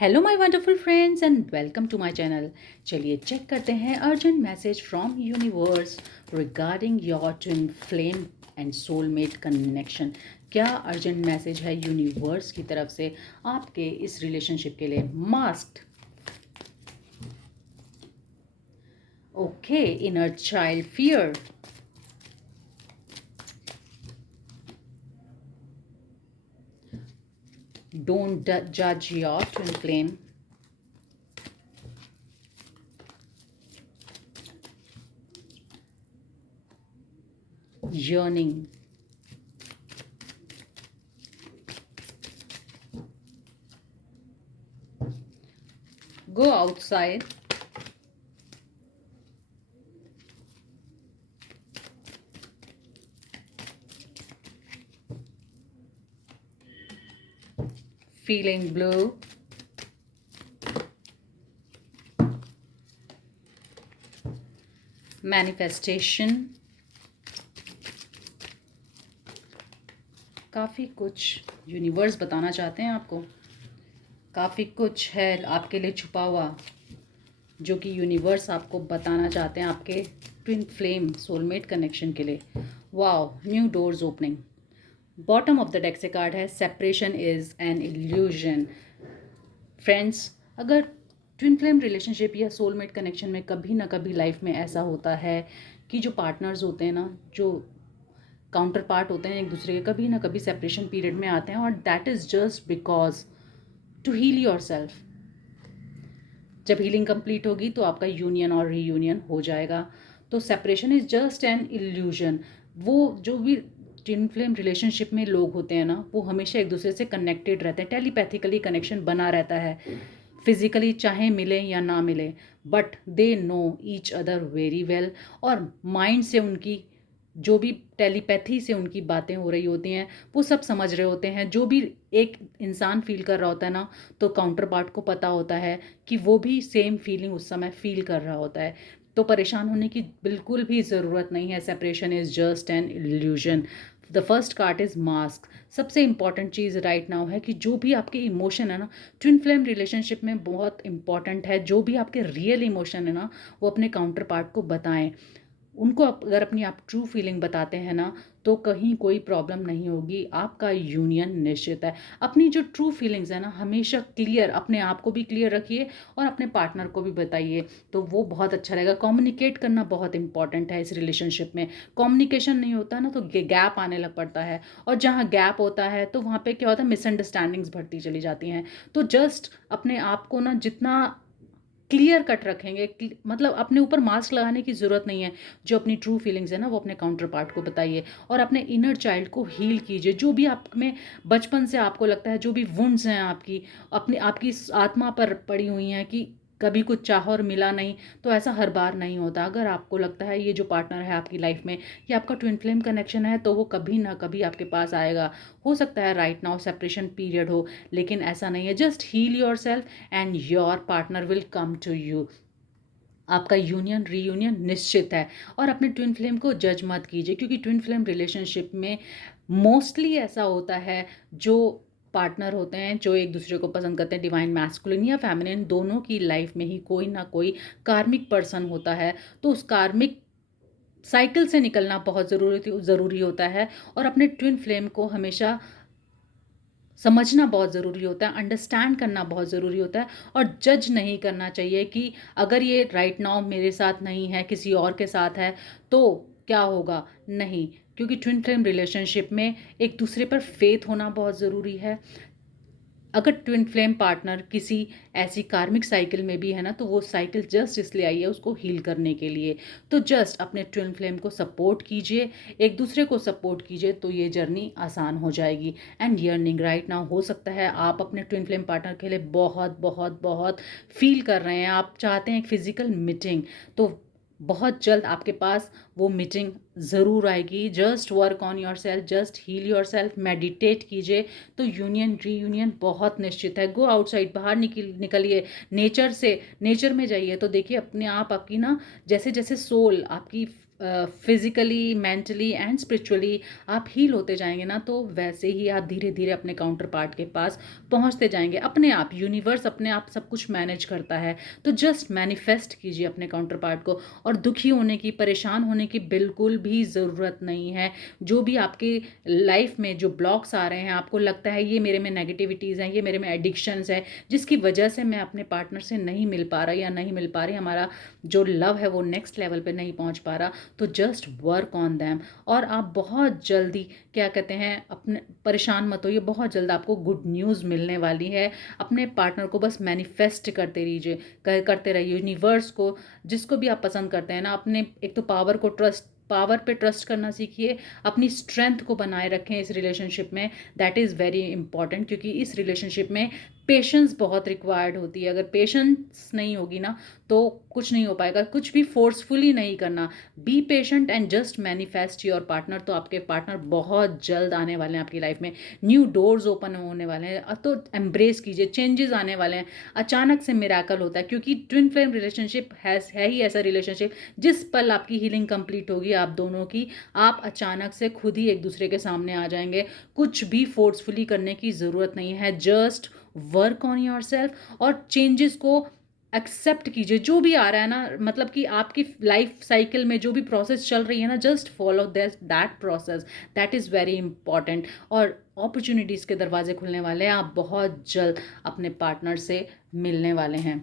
Hello my wonderful friends and welcome to my channel. चलिए check करते हैं urgent message from universe regarding your twin flame and soulmate connection. क्या urgent message है universe की तरफ से आपके इस रिलेशनशिप के लिए? Masked, okay, inner child fear, don't जज your twin flame, yearning, go outside, feeling blue, manifestation। काफ़ी कुछ यूनिवर्स बताना चाहते हैं आपको, काफ़ी कुछ है आपके लिए छुपा हुआ जो कि यूनिवर्स आपको बताना चाहते हैं आपके ट्विन फ्लेम सोलमेट कनेक्शन के लिए। Wow, new doors opening. Bottom of the deck से कार्ड है separation is an illusion. Friends, अगर ट्विन फ्लेम रिलेशनशिप या सोलमेट कनेक्शन में कभी ना कभी लाइफ में ऐसा होता है कि जो पार्टनर्स होते हैं ना, जो काउंटर पार्ट होते हैं एक दूसरे के, कभी ना कभी सेपरेशन पीरियड में आते हैं और that is just because to heal yourself. जब हीलिंग कंप्लीट होगी तो आपका यूनियन और रीयूनियन हो जाएगा। तो separation is just an illusion. वो जो भी ट्विन फ्लेम रिलेशनशिप में लोग होते हैं ना, वो हमेशा एक दूसरे से कनेक्टेड रहते हैं, टेलीपैथिकली कनेक्शन बना रहता है, फिजिकली चाहे मिले या ना मिले, but they know each other very well. और माइंड से उनकी जो भी टेलीपैथी से उनकी बातें हो रही होती हैं वो सब समझ रहे होते हैं। जो भी एक इंसान फील कर रहा होता है ना, तो काउंटर पार्ट को पता होता है कि वो भी सेम फीलिंग उस समय फील कर रहा होता है। तो परेशान होने की बिल्कुल भी ज़रूरत नहीं है। Separation is just an illusion. The first card is mask. सबसे इंपॉर्टेंट चीज़ राइट नाउ है कि जो भी आपके इमोशन है ना, ट्विन फ्लेम रिलेशनशिप में बहुत इंपॉर्टेंट है, जो भी आपके रियल इमोशन है ना, वो अपने काउंटर पार्ट को बताएं। उनको अगर अपनी आप ट्रू फीलिंग बताते हैं ना, तो कहीं कोई प्रॉब्लम नहीं होगी, आपका यूनियन निश्चित है। अपनी जो ट्रू फीलिंग्स है ना, हमेशा क्लियर, अपने आप को भी क्लियर रखिए और अपने पार्टनर को भी बताइए, तो वो बहुत अच्छा रहेगा। कम्युनिकेट करना बहुत इंपॉर्टेंट है इस रिलेशनशिप में। कम्युनिकेशन नहीं होता ना तो गैप आने लग पड़ता है, और जहाँ गैप होता है तो वहाँ पे क्या होता है, मिसअंडरस्टैंडिंग्स बढ़ती चली जाती हैं। तो जस्ट अपने आप को ना जितना क्लियर कट रखेंगे, मतलब अपने ऊपर मास्क लगाने की ज़रूरत नहीं है। जो अपनी ट्रू फीलिंग्स है ना, वो अपने काउंटर पार्ट को बताइए और अपने इनर चाइल्ड को हील कीजिए। जो भी आप में बचपन से आपको लगता है, जो भी वुंड्स हैं आपकी, अपनी आपकी आत्मा पर पड़ी हुई हैं कि कभी कुछ चाहा और मिला नहीं, तो ऐसा हर बार नहीं होता। अगर आपको लगता है ये जो पार्टनर है आपकी लाइफ में, ये आपका ट्विन फ्लेम कनेक्शन है, तो वो कभी ना कभी आपके पास आएगा। हो सकता है राइट नाउ सेपरेशन पीरियड हो, लेकिन ऐसा नहीं है। Just heal yourself and your partner will come to you. आपका यूनियन रीयूनियन निश्चित है। और अपने ट्विन फ्लेम को जज मत कीजिए, क्योंकि ट्विन फ्लेम रिलेशनशिप में मोस्टली ऐसा होता है, जो पार्टनर होते हैं जो एक दूसरे को पसंद करते हैं, डिवाइन मैस्कुलिन या फेमिनिन, दोनों की लाइफ में ही कोई ना कोई कार्मिक पर्सन होता है। तो उस कार्मिक साइकिल से निकलना बहुत ज़रूरी होता है, और अपने ट्विन फ्लेम को हमेशा समझना बहुत ज़रूरी होता है, अंडरस्टैंड करना बहुत ज़रूरी होता है, और जज नहीं करना चाहिए कि अगर ये राइट नाउ मेरे साथ नहीं है, किसी और के साथ है, तो क्या होगा। नहीं, क्योंकि ट्विन फ्लेम रिलेशनशिप में एक दूसरे पर फेथ होना बहुत ज़रूरी है। अगर ट्विन फ्लेम पार्टनर किसी ऐसी कार्मिक साइकिल में भी है ना, तो वो साइकिल जस्ट इसलिए आई है उसको हील करने के लिए। तो जस्ट अपने ट्विन फ्लेम को सपोर्ट कीजिए, एक दूसरे को सपोर्ट कीजिए, तो ये जर्नी आसान हो जाएगी। एंड यर्निंग राइट नाउ, हो सकता है आप अपने ट्विन फ्लेम पार्टनर के लिए बहुत बहुत बहुत फील कर रहे हैं, आप चाहते हैं एक फिजिकल मीटिंग, तो बहुत जल्द आपके पास वो मीटिंग ज़रूर आएगी। Just work on yourself, just heal yourself, meditate कीजिए, तो यूनियन रीयूनियन बहुत निश्चित है। गो आउटसाइड, बाहर निकलिए, नेचर में जाइए, तो देखिए अपने आप आपकी ना, जैसे जैसे सोल आपकी फिज़िकली, मेंटली एंड स्पिरिचुअली आप हील होते जाएंगे ना, तो वैसे ही आप धीरे धीरे अपने काउंटर पार्ट के पास पहुंचते जाएंगे अपने आप। यूनिवर्स अपने आप सब कुछ मैनेज करता है। तो जस्ट मैनिफेस्ट कीजिए अपने काउंटर पार्ट को, और दुखी होने की, परेशान होने की बिल्कुल भी ज़रूरत नहीं है। जो भी आपके लाइफ में जो ब्लॉक्स आ रहे हैं, आपको लगता है ये मेरे में नेगेटिविटीज़ हैं, ये मेरे में एडिक्शंस है, जिसकी वजह से मैं अपने पार्टनर से नहीं मिल पा रहा या नहीं मिल पा रही, हमारा जो लव है वो नेक्स्ट लेवल पे नहीं पहुंच पा रहा, तो जस्ट वर्क ऑन दैम। और आप बहुत जल्दी, क्या कहते हैं, अपने परेशान मत होइए, बहुत जल्द आपको गुड न्यूज़ मिलने वाली है। अपने पार्टनर को बस मैनिफेस्ट करते रहिए, करते रहिए। यूनिवर्स को, जिसको भी आप पसंद करते हैं ना, अपने एक तो पावर पे ट्रस्ट करना सीखिए, अपनी स्ट्रेंथ को बनाए रखें इस रिलेशनशिप में। दैट इज़ वेरी इंपॉर्टेंट, क्योंकि इस रिलेशनशिप में पेशेंस बहुत रिक्वायर्ड होती है। अगर पेशेंस नहीं होगी ना, तो कुछ नहीं हो पाएगा। कुछ भी फोर्सफुली नहीं करना, be patient and just manifest your partner. तो आपके पार्टनर बहुत जल्द आने वाले हैं आपकी लाइफ में, न्यू डोर्स ओपन होने वाले हैं। तो एम्ब्रेस कीजिए, चेंजेस आने वाले हैं। अचानक से मिराकल होता है, क्योंकि ट्विन फ्लेम रिलेशनशिप है ही ऐसा रिलेशनशिप, जिस पल आपकी हीलिंग कंप्लीट होगी आप दोनों की, आप अचानक से खुद ही एक दूसरे के सामने आ जाएंगे। कुछ भी फोर्सफुली करने की ज़रूरत नहीं है। Just work on your self और चेंजेस को एक्सेप्ट कीजिए। जो भी आ रहा है ना, मतलब कि आपकी लाइफ साइकिल में जो भी प्रोसेस चल रही है ना, just follow that process. That is very important. और अपॉर्चुनिटीज़ के दरवाजे खुलने वाले हैं, आप बहुत जल्द अपने पार्टनर से मिलने वाले हैं।